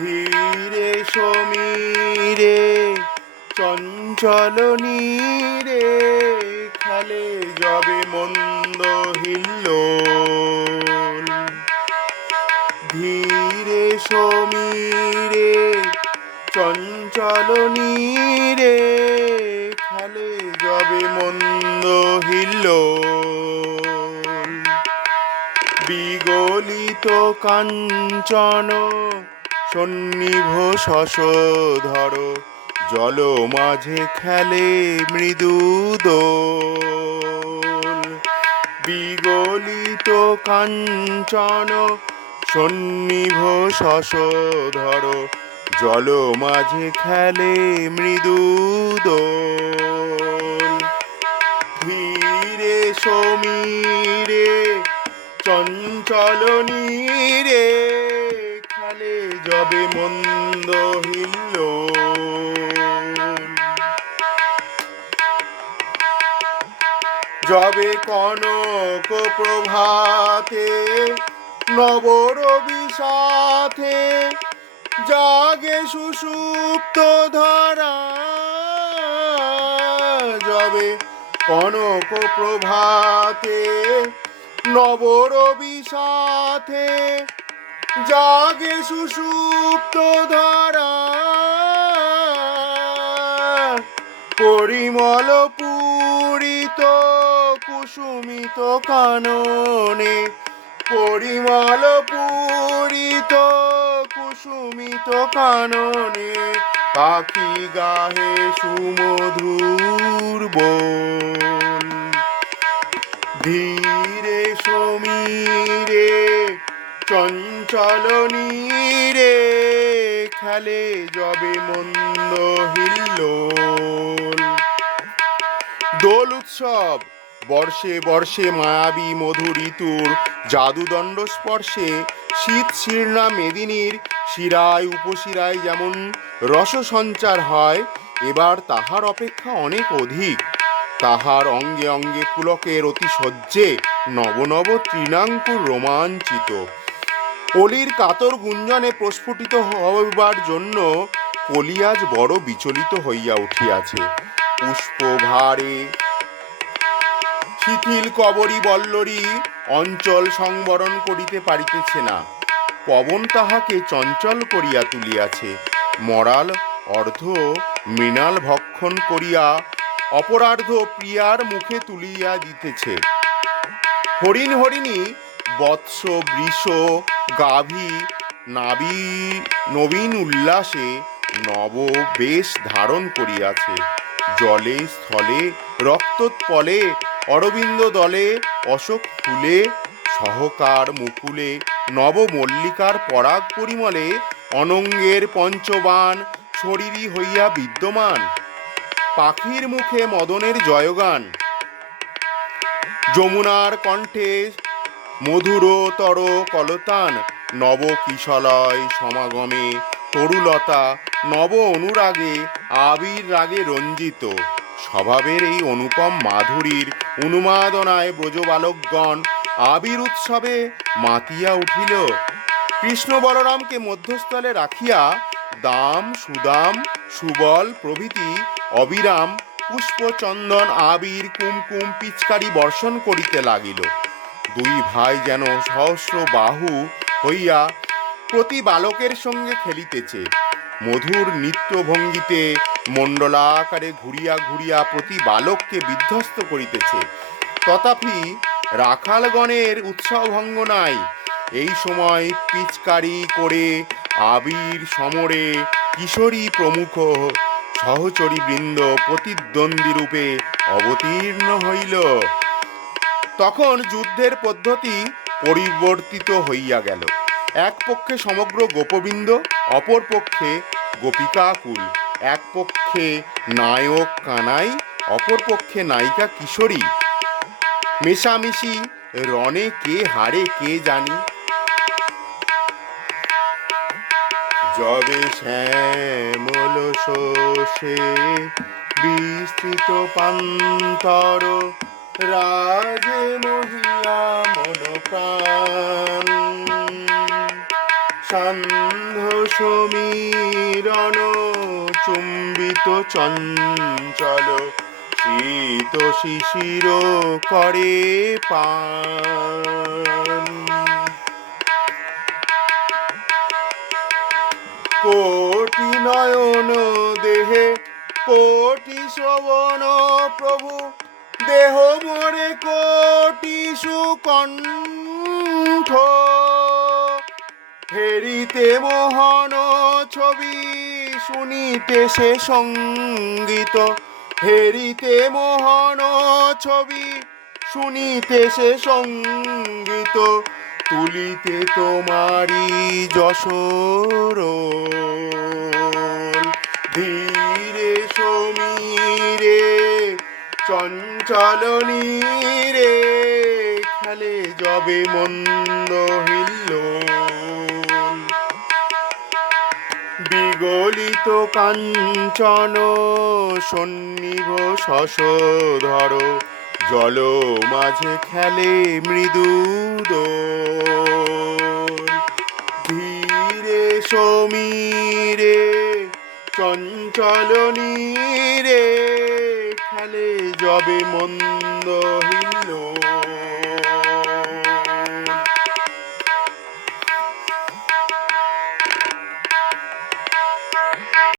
ধীরে সমীরে চঞ্চল নীরে খেলে যবে মন্দ হিল্লোল। ধীরে সমীরে চঞ্চল নীরে খেলে যবে মন্দ হিল্লোল। বিগলিত কাঞ্চন সন্নিভ শশধর জল মাঝে খেলে মৃদু দোল। বিগলিত কাঞ্চন সন্নিভ শশধর জল মাঝে খেলে মৃদু দোল। ধীরে সমীরে চঞ্চল নীরে খেলে যবে মন্দ হিল্লোল। যবে কনক প্রভাতে নবরবি সাথে জাগে সুষুপ্ত ধরা। যবে কনক প্রভাতে নবরবি সাথে জাগে সুষুপ্ত ধরা। পরিমল পূরিত কুসুমিত কাননে পরিমল পূরিত কুসুমিত কাননে পাখি গাহে সুমধুর বোল। ধীরে সমীরে চঞ্চল নীরে খেলে যবে মন্দ হিল্লোল। দোল উৎসব বর্ষে বর্ষে মায়াবী মধুর ঋতুর জাদুদণ্ড স্পর্শে শীত শীর্ণা মেদিনীর শিরায় উপশিরায় যেমন রস সঞ্চার হয়, এবার তাহার অপেক্ষা অনেক অধিক। তাহার অঙ্গে অঙ্গে পুলকের অতি সহ্যে নবনব তৃণাঙ্কুর রোমাঞ্চিত। কলির কাতর গুঞ্জনে প্রস্ফুটিত হইবার জন্য কলি আজ বড় বিচলিত হইয়া উঠিয়াছে। পুষ্পভারে শিথিল কবরী বল্লরী অঞ্চল সংবরণ করিতে পারিতেছে না। পবন তাহাকে চঞ্চল করিয়া তুলিয়াছে। মরাল অর্ধ মৃণাল ভক্ষণ করিয়া অপরার্ধ প্রিয়ার মুখে তুলিয়া দিতেছে। হরিণ হরিণী বৎস বৃষ গাভী নাবি নবীন উল্লাসে নব বেশ ধারণ করিয়াছে। জলে স্থলে রক্তোৎপলে অরবিন্দ দলে অশোক ফুলে সহকার মুকুলে নব মল্লিকার পরাগ পরিমলে অনঙ্গের পঞ্চবান শরীরী হইয়া বিদ্যমান। পাখির মুখে মদনের জয়গান, যমুনার কণ্ঠে মধুরতর কলতান। নব কিশলয় সমাগমে তরুলতা নব অনুরাগে আবির রাগে রঞ্জিত। স্বভাবের এই অনুপম মাধুরীর উন্মাদনায় ব্রজবালকগণ আবির উৎসবে মাতিয়া উঠিল। কৃষ্ণ বলরামকে মধ্যস্থলে রাখিয়া দাম সুদাম সুবল প্রভৃতি অবিরাম পুষ্পচন্দন আবির কুমকুম পিচকারি বর্ষণ করিতে লাগিল। দুই ভাই যেন সহস্র বাহু হইয়া প্রতি বালকের সঙ্গে খেলিতেছে। মধুর নৃত্য ভঙ্গিতে মণ্ডলাকারে ঘুরিয়া ঘুরিয়া প্রতি বালককে বিধ্বস্ত করিতেছে। তথাপি রাখালগণের উৎসাহ ভঙ্গ নাই। এই সময় পিচকারি করে আবির সমরে কিশোরী প্রমুখ সহচরী বৃন্দ প্রতিদ্বন্দ্বী রূপে অবতীর্ণ হইল। তখন যুদ্ধের পদ্ধতি পরিবর্তিত হইয়া গেল। এক পক্ষে সমগ্র গোপবৃন্দ, অপর পক্ষে গোপিকাকুল। এক পক্ষে নায়ক কানাই, অপর পক্ষে নায়িকা কিশোরী। মেশামেশি রণে কে হারে কে জানি। যবে শ্যামল শোষে বিস্তৃত পান্তর রাজে মহিয়া মন প্রাণ। সান্ধ্য সমীরণ চুম্বিত চঞ্চল শীত শিশির করে পান। কোটি নয়ন দেহে কোটি শ্রবণ প্রভু দেহ মোরে কোটি সুকণ্ঠ হেরিতে মোহন ছবি শুনিতে সে সঙ্গীত হেরিতে মোহন ছবি শুনিতে সে সঙ্গীত তুলিতে তোমারি যশোর ধীরে সমীরে চঞ্চল নীরে খেলে যবে মন্দ হিল্লোল বিগলিত কাঞ্চন সন্নিভ শশধর জল মাঝে খেলে মৃদুদোল ধীরে সমীরে চঞ্চল নীরে খেলে যবে মন্দ হিল্লোল।